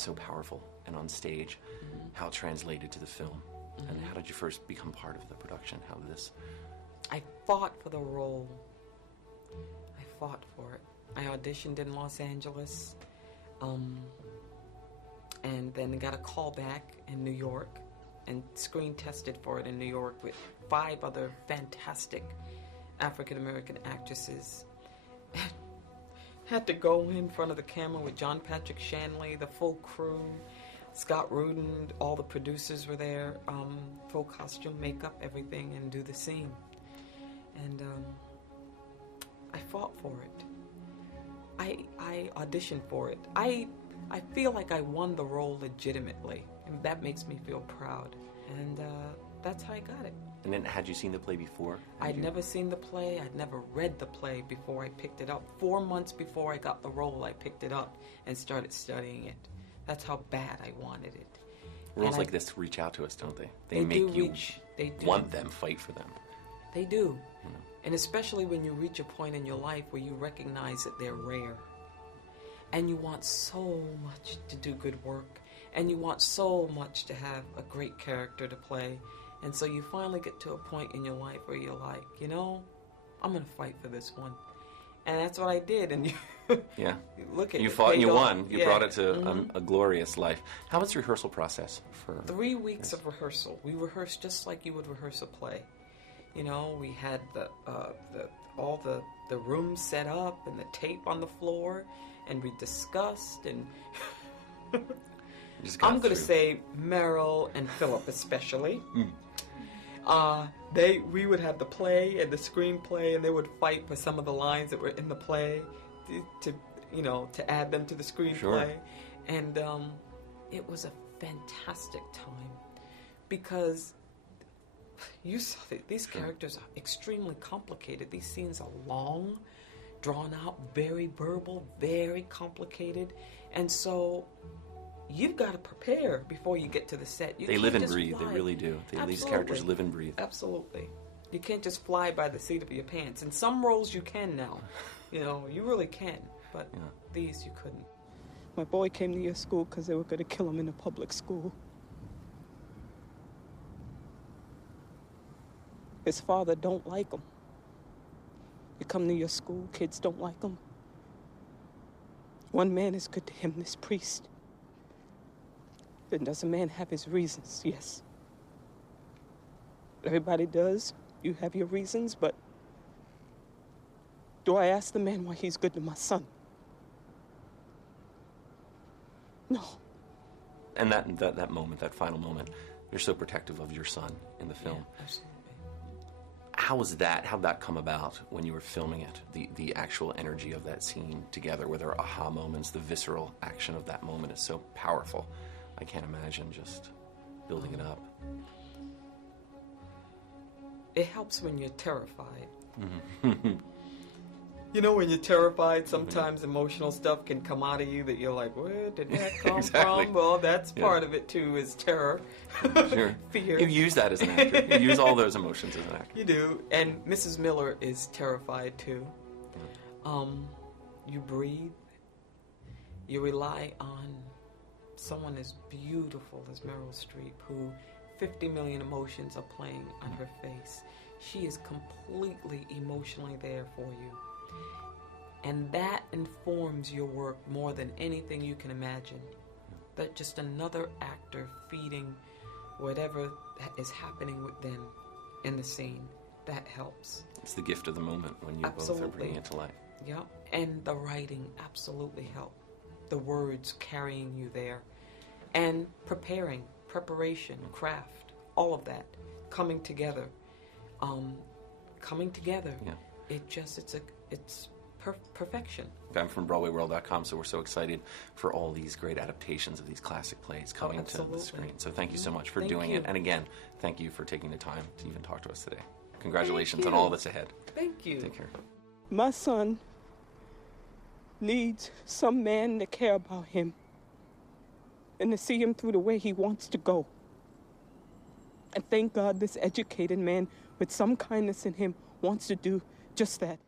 is so powerful and on stage, how it translated to the film. And how did you first become part of the production? How did this... I fought for the role. I fought for it. I auditioned in Los Angeles, and then got a call back in New York and screen tested for it in New York with 5 other fantastic African-American actresses. Had to go in front of the camera with John Patrick Shanley, the full crew, Scott Rudin, all the producers were there, full costume, makeup, everything, and do the scene. And I fought for it. I auditioned for it. I feel like I won the role legitimately, and that makes me feel proud. And that's how I got it. And then, had you seen the play before? I'd never seen the play. I'd never read the play before I picked it up. 4 months before I got the role, I picked it up and started studying it. That's how bad I wanted it. Roles like this reach out to us, don't they? They make do you reach. They do. want them, fight for them. They do. And especially when you reach a point in your life where you recognize that they're rare. And you want so much to do good work. And you want so much to have a great character to play. And so you finally get to a point in your life where you're like, you know, I'm going to fight for this one. And that's what I did. And you yeah. Look at you it. fought and you won. You yeah. brought it to a glorious life. How was the rehearsal process for 3 weeks of rehearsal. We rehearsed just like you would rehearse a play. You know, we had all the rooms set up and the tape on the floor, and we discussed, and I'm going to say Meryl and Philip especially. We would have the play and the screenplay, and they would fight for some of the lines that were in the play to add them to the screenplay. Sure. And it was a fantastic time because you saw that these characters are extremely complicated. These scenes are long, drawn out, very verbal, very complicated. And so you've got to prepare before you get to the set. They live and breathe. They really do. These characters live and breathe. Absolutely. You can't just fly by the seat of your pants. In some roles you can now. You really can. But these you couldn't. My boy came to your school because they were going to kill him in a public school. His father don't like him. You come to your school, kids don't like him. One man is good to him, this priest. Then does a man have his reasons? Yes. Everybody does. You have your reasons, but do I ask the man why he's good to my son? No. And that moment, that final moment, you're so protective of your son in the film. Yeah, absolutely. How'd that come about when you were filming it? The actual energy of that scene together, were there aha moments? The visceral action of that moment is so powerful. I can't imagine just building it up. It helps when you're terrified. When you're terrified, sometimes emotional stuff can come out of you that you're like, where did that come Exactly. from? Well, that's part of it too, is terror. Sure. Fear. You use that as an actor. You use all those emotions as an actor. You do. And Mrs. Miller is terrified too. You breathe. You rely on someone as beautiful as Meryl Streep, who 50 million emotions are playing on her face. She is completely emotionally there for you. And that informs your work more than anything you can imagine. That just another actor feeding whatever is happening with them in the scene. That helps. It's the gift of the moment when you both are bringing it to life. Yeah, and the writing absolutely helped. The words carrying you there. And preparation, craft, all of that coming together. Yeah. It's perfection. I'm from BroadwayWorld.com, so we're so excited for all these great adaptations of these classic plays coming to the screen. So thank you so much for doing it. And again, thank you for taking the time to even talk to us today. Congratulations on all that's ahead. Thank you. Take care. My son needs some man to care about him and to see him through the way he wants to go. And thank God this educated man with some kindness in him wants to do just that.